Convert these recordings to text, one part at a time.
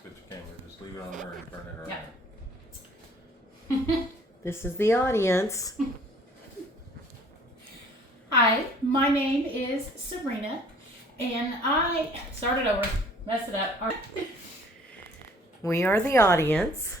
switch the camera. Just leave it on there and turn it around. Yeah. This is the audience. Hi, my name is Sabrina, and I started over, messed it up. We are the audience.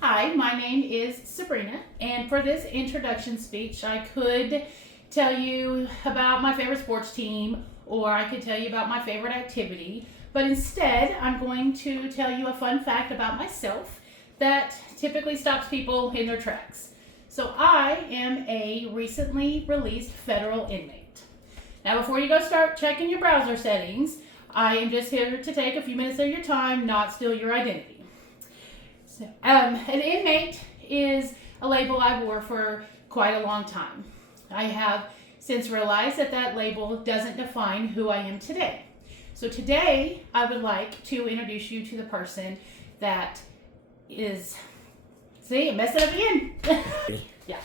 Hi, my name is Sabrina, and for this introduction speech, I could tell you about my favorite sports team, or I could tell you about my favorite activity, but instead, I'm going to tell you a fun fact about myself that typically stops people in their tracks. So I am a recently released federal inmate. Now, before you go start checking your browser settings, I am just here to take a few minutes of your time, not steal your identity. So, an inmate is a label I wore for quite a long time. I have since realized that that label doesn't define who I am today. So today, I would like to introduce you to the person that is... See, I messed it up again. Yeah.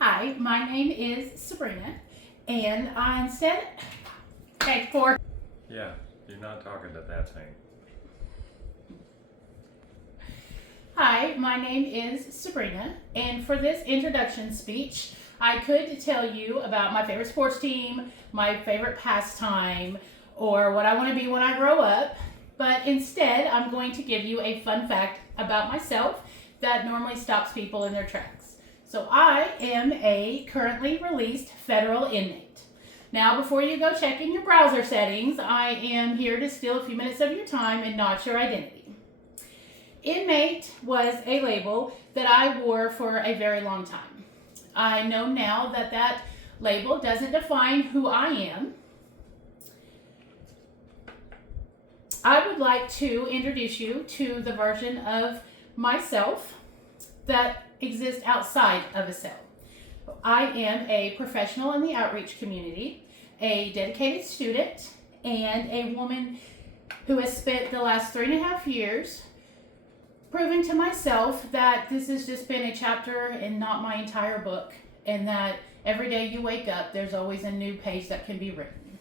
Hi, my name is Sabrina, and I instead... Take 4. Yeah, you're not talking to that thing. Hi, my name is Sabrina, and for this introduction speech, I could tell you about my favorite sports team, my favorite pastime, or what I want to be when I grow up, but instead I'm going to give you a fun fact about myself that normally stops people in their tracks. So I am a currently released federal inmate. Now, before you go checking your browser settings, I am here to steal a few minutes of your time and not your identity. Inmate was a label that I wore for a very long time. I know now that that label doesn't define who I am. I would like to introduce you to the version of myself that exists outside of a cell. I am a professional in the outreach community, a dedicated student, and a woman who has spent the last 3.5 years proving to myself that this has just been a chapter and not my entire book, and that every day you wake up, there's always a new page that can be written.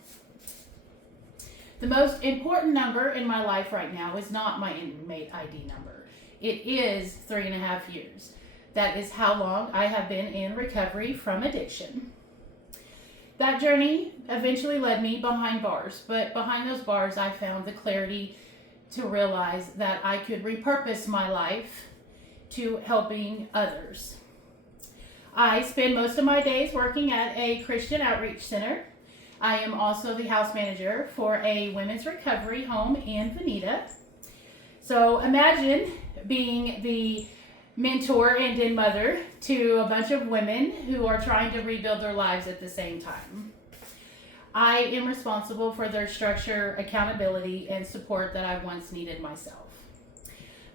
The most important number in my life right now is not my inmate ID number. It is 3.5 years. That is how long I have been in recovery from addiction. That journey eventually led me behind bars, but behind those bars I found the clarity to realize that I could repurpose my life to helping others. I spend most of my days working at a Christian outreach center. I am also the house manager for a women's recovery home in Veneta. So imagine being the mentor and den mother to a bunch of women who are trying to rebuild their lives at the same time. I am responsible for their structure, accountability, and support that I once needed myself.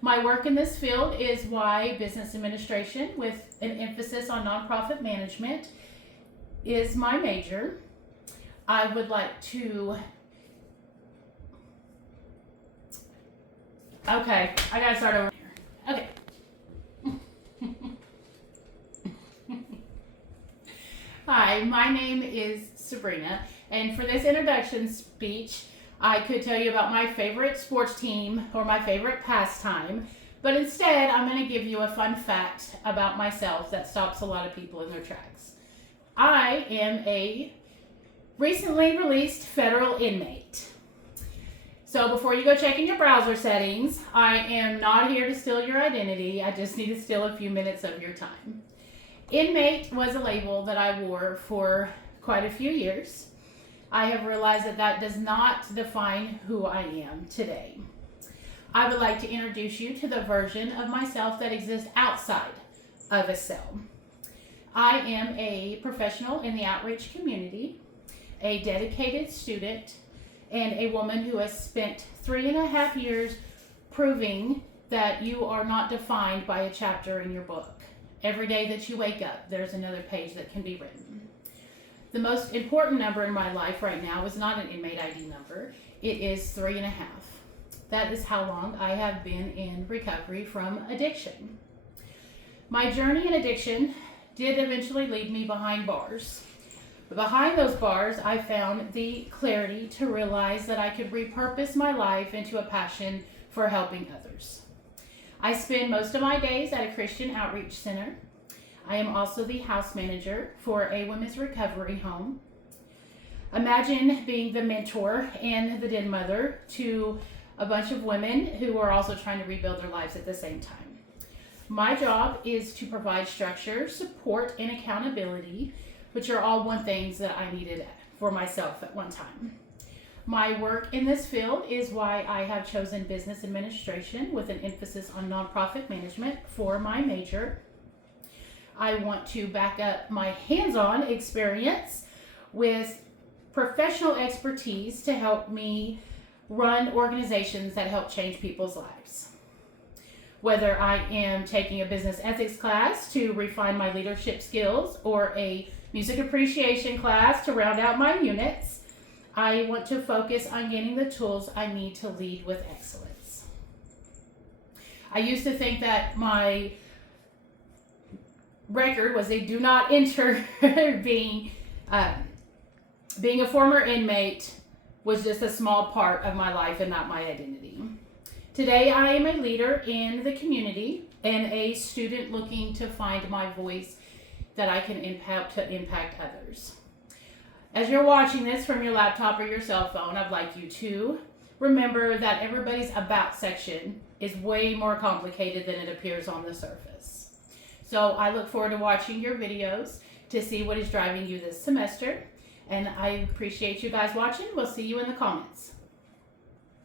My work in this field is why business administration, with an emphasis on nonprofit management, is my major. I would like to... Okay, I gotta start over here. Okay. Hi, my name is Sabrina, and for this introduction speech, I could tell you about my favorite sports team or my favorite pastime, but instead I'm going to give you a fun fact about myself that stops a lot of people in their tracks. I am a recently released federal inmate. So before you go checking your browser settings, I am not here to steal your identity. I just need to steal a few minutes of your time. Inmate was a label that I wore for quite a few years. I have realized that that does not define who I am today. I would like to introduce you to the version of myself that exists outside of a cell. I am a professional in the outreach community, a dedicated student, and a woman who has spent 3.5 years proving that you are not defined by a chapter in your book. Every day that you wake up, there's another page that can be written. The most important number in my life right now is not an inmate ID number. It is 3.5. That is how long I have been in recovery from addiction. My journey in addiction did eventually lead me behind bars. But behind those bars, I found the clarity to realize that I could repurpose my life into a passion for helping others. I spend most of my days at a Christian outreach center. I am also the house manager for a women's recovery home. Imagine being the mentor and the den mother to a bunch of women who are also trying to rebuild their lives at the same time. My job is to provide structure, support, and accountability, which are all one things that I needed for myself at one time. My work in this field is why I have chosen business administration with an emphasis on nonprofit management for my major. I want to back up my hands-on experience with professional expertise to help me run organizations that help change people's lives. Whether I am taking a business ethics class to refine my leadership skills or a music appreciation class to round out my units, I want to focus on gaining the tools I need to lead with excellence. I used to think that my record was a do not enter being a former inmate was just a small part of my life and not my identity. Today, I am a leader in the community and a student looking to find my voice that I can impact others. As you're watching this from your laptop or your cell phone, I'd like you to remember that everybody's about section is way more complicated than it appears on the surface. So I look forward to watching your videos to see what is driving you this semester. And I appreciate you guys watching. We'll see you in the comments.